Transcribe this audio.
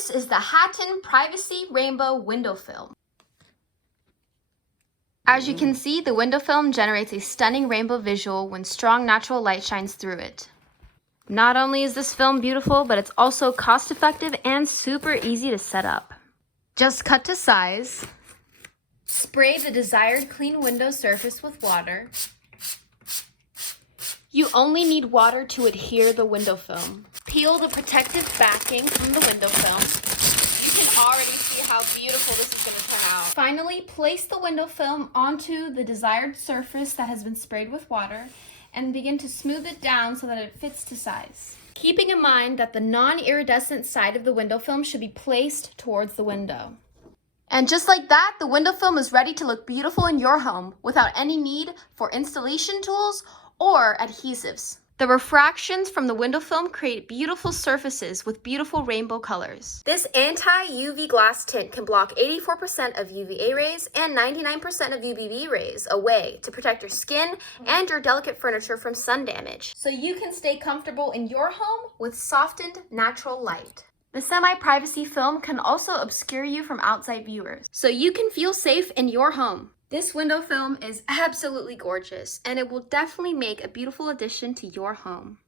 This is the Haton Privacy Rainbow Window Film. As you can see, the window film generates a stunning rainbow visual when strong natural light shines through it. Not only is this film beautiful, but it's also cost-effective and super easy to set up. Just cut to size, spray the desired clean window surface with water. You only need water to adhere the window film. Peel the protective backing from the window film. You can already see how beautiful this is going to turn out. Finally, place the window film onto the desired surface that has been sprayed with water and begin to smooth it down so that it fits to size. Keeping in mind that the non-iridescent side of the window film should be placed towards the window. And just like that, the window film is ready to look beautiful in your home without any need for installation tools or adhesives. The refractions from the window film create beautiful surfaces with beautiful rainbow colors. This anti-UV glass tint can block 84% of UVA rays and 99% of UVB rays away to protect your skin and your delicate furniture from sun damage, so you can stay comfortable in your home with softened natural light. The semi-privacy film can also obscure you from outside viewers, so you can feel safe in your home. This window film is absolutely gorgeous, and it will definitely make a beautiful addition to your home.